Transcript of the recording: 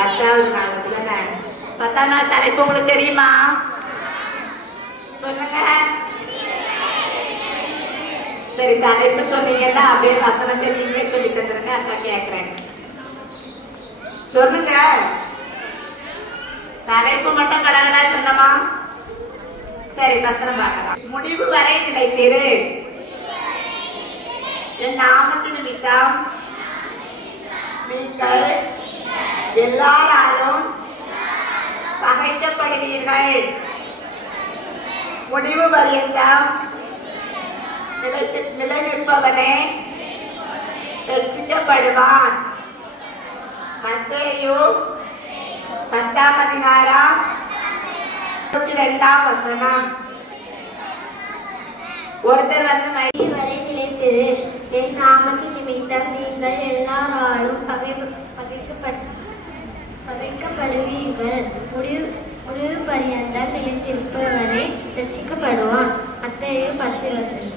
10வது நாள் தானே. 10ஆம் நாள் தலைப்பு உங்களுக்கு தெரியுமா? சொல்லுங்க. சரி, தலைப்பு சொன்னீங்கன்னா அப்படியே வசனத்தை நீங்களே சொல்லி தந்துருங்க. அதான் கேட்கிறேன். சொல்லுங்க. தலைப்பு மட்டும் கடகடா சொன்னமா? சரி, வசனம் பார்க்கலாம். முடிவு வரை நிலைத்திரு, என் நாமத்தின் நிமித்தம் நீங்கள் எல்லாராலும் பகைக்கப்படுவீர்கள். முடிவு பரியந்தம் நிலை நிற்பவனே ரட்சிக்கப்படுவான். மத்தேயு 10ஆம் அதிகாரம் 32ஆம் வசனம். ஒருத்தர் வந்து வரை நிலைத்திரு, என் நாமத்தின் நிமித்தம் நீங்கள் எல்லாராலும் பகைக்கப்படுவீர்கள். முடிவு பரியந்தம் நிலைத்திருப்பவனே ரட்சிக்கப்படுவான். மத்தேயு 10:22.